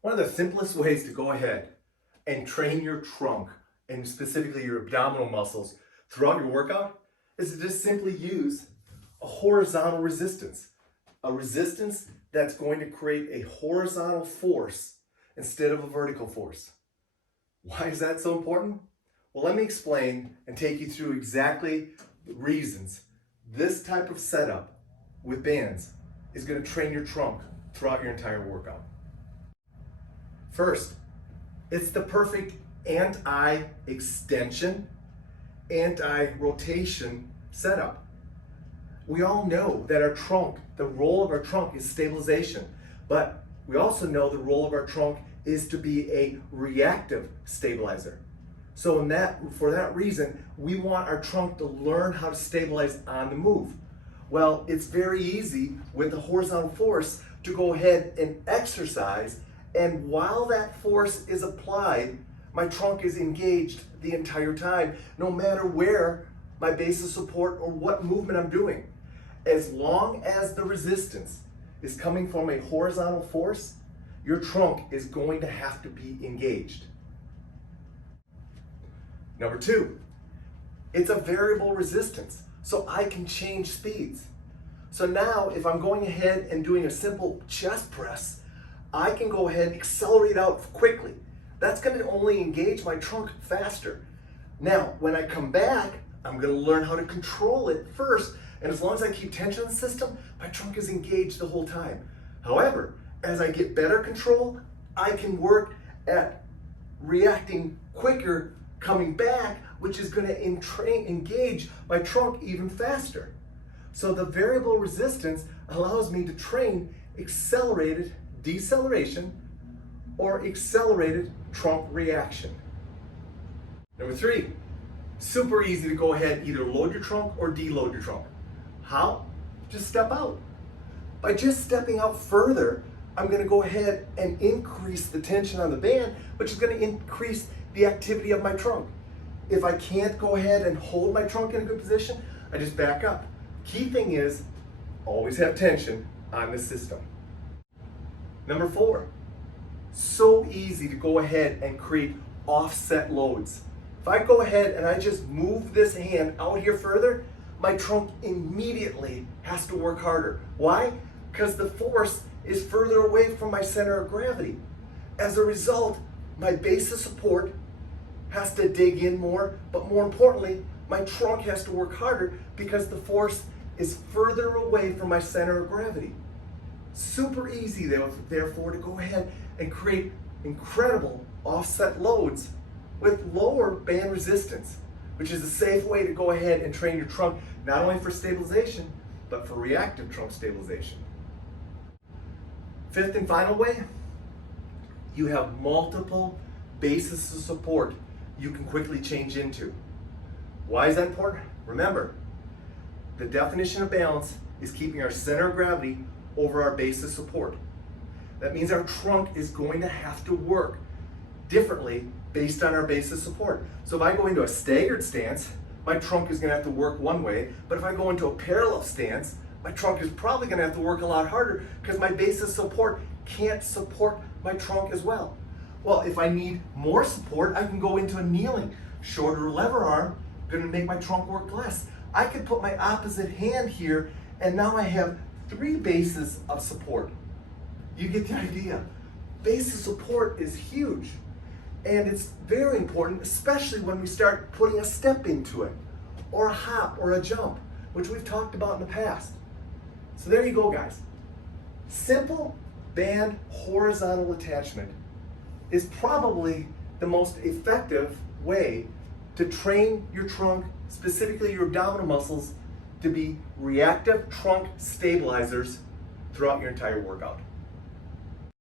One of the simplest ways to go ahead and train your trunk and specifically your abdominal muscles throughout your workout is to just simply use a horizontal resistance. A resistance that's going to create a horizontal force instead of a vertical force. Why is that so important? Well, let me explain and take you through exactly the reasons this type of setup with bands is going to train your trunk throughout your entire workout. First, it's the perfect anti-extension, anti-rotation setup. We all know that our trunk, the role of our trunk is stabilization, but we also know the role of our trunk is to be a reactive stabilizer. So for that reason, we want our trunk to learn how to stabilize on the move. Well, it's very easy with the horizontal force to go ahead and exercise, and while that force is applied, my trunk is engaged the entire time, no matter where my base of support or what movement I'm doing. As long as the resistance is coming from a horizontal force, your trunk is going to have to be engaged. Number two, it's a variable resistance, so I can change speeds. So now if I'm going ahead and doing a simple chest press, I can go ahead and accelerate out quickly. That's going to only engage my trunk faster. Now, when I come back, I'm going to learn how to control it first, and as long as I keep tension in the system, my trunk is engaged the whole time. However, as I get better control, I can work at reacting quicker coming back, which is going to engage my trunk even faster. So the variable resistance allows me to train accelerated deceleration or accelerated trunk reaction. Number three, super easy to go ahead and either load your trunk or deload your trunk. How? Just step out. By just stepping out further, I'm going to go ahead and increase the tension on the band, which is going to increase the activity of my trunk. If I can't go ahead and hold my trunk in a good position, I just back up. Key thing is, always have tension on the system. Number four, so easy to go ahead and create offset loads. If I go ahead and I just move this hand out here further, my trunk immediately has to work harder. Why? Because the force is further away from my center of gravity. As a result, my base of support has to dig in more, but more importantly, my trunk has to work harder because the force is further away from my center of gravity. Super easy, therefore, to go ahead and create incredible offset loads with lower band resistance, which is a safe way to go ahead and train your trunk, not only for stabilization, but for reactive trunk stabilization. Fifth and final way, you have multiple bases of support you can quickly change into. Why is that important? Remember, the definition of balance is keeping our center of gravity over our base of support. That means our trunk is going to have to work differently based on our base of support. So if I go into a staggered stance, my trunk is going to have to work one way, but if I go into a parallel stance, my trunk is probably going to have to work a lot harder because my base of support can't support my trunk as well. Well, if I need more support, I can go into a kneeling. Shorter lever arm, going to make my trunk work less. I could put my opposite hand here, and now I have three bases of support. You get the idea. Base of support is huge, and it's very important, especially when we start putting a step into it, or a hop, or a jump, which we've talked about in the past. So there you go, guys. Simple band horizontal attachment is probably the most effective way to train your trunk, specifically your abdominal muscles, to be reactive trunk stabilizers throughout your entire workout.